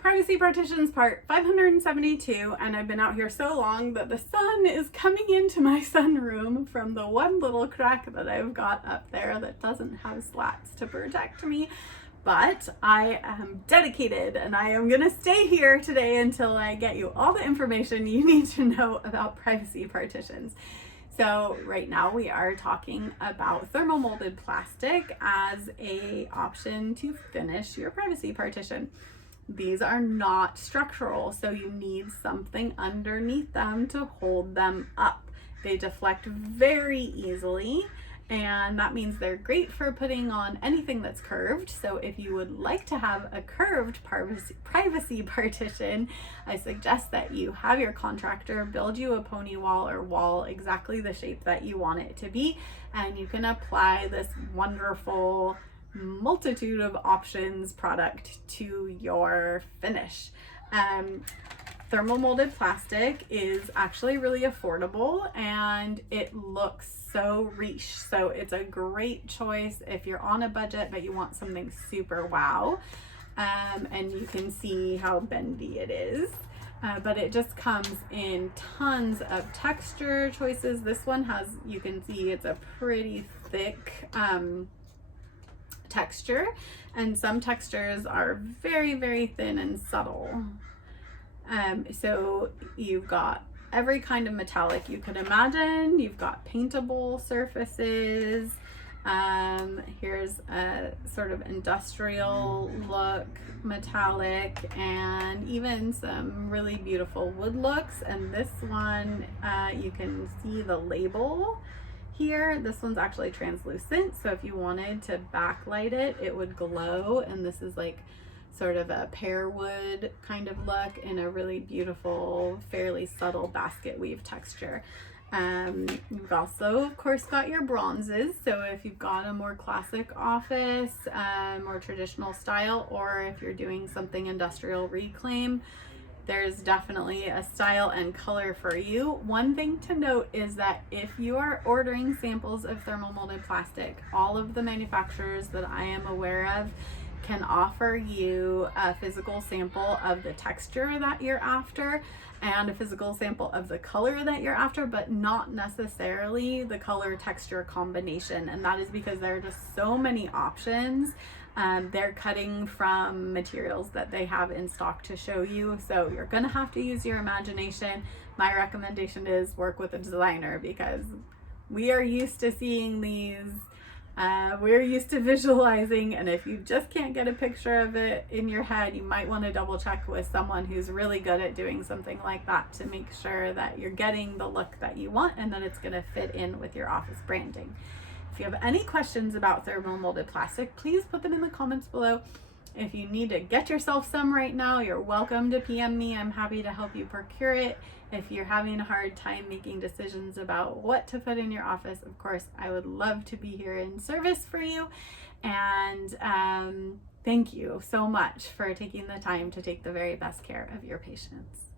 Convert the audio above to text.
Privacy Partitions part 572, and I've been out here so long that the sun is coming into my sunroom from the one little crack that I've got up there that doesn't have slats to protect me. But I am dedicated and I am gonna stay here today until I get you all the information you need to know about privacy partitions. So right now we are talking about thermomolded plastic as an option to finish your privacy partition. These are not structural, so you need something underneath them to hold them up. They deflect very easily, and that means they're great for putting on anything that's curved. So if you would like to have a curved privacy partition, I suggest that you have your contractor build you a pony wall or wall exactly the shape that you want it to be, and you can apply this wonderful multitude of options product to your finish. Thermomolded plastic is actually really affordable and it looks so riche. So it's a great choice if you're on a budget but you want something super wow. And you can see how bendy it is. But it just comes in tons of texture choices. This one has, you can see it's a pretty thick texture, and some textures are very, very thin and subtle. So you've got every kind of metallic you could imagine. You've got paintable surfaces. Here's a sort of industrial look metallic, and even some really beautiful wood looks. And this one, you can see the label here. This one's actually translucent, so if you wanted to backlight it, it would glow. And this is like sort of a pear wood kind of look in a really beautiful, fairly subtle basket weave texture. You've also, of course, got your bronzes. So if you've got a more classic office, more traditional style, or if you're doing something industrial reclaim, there's definitely a style and color for you. One thing to note is that if you are ordering samples of thermomolded plastic, all of the manufacturers that I am aware of can offer you a physical sample of the texture that you're after and a physical sample of the color that you're after, but not necessarily the color texture combination. And that is because there are just so many options. They're cutting from materials that they have in stock to show you, so you're gonna have to use your imagination. My recommendation is work with a designer, because we are used to seeing these, we're used to visualizing, and if you just can't get a picture of it in your head, you might want to double check with someone who's really good at doing something like that to make sure that you're getting the look that you want and that it's going to fit in with your office branding. If you have any questions about thermomolded plastic, please put them in the comments below. If you need to get yourself some right now, you're welcome to PM me. I'm happy to help you procure it. If you're having a hard time making decisions about what to put in your office, of course, I would love to be here in service for you. And thank you so much for taking the time to take the very best care of your patients.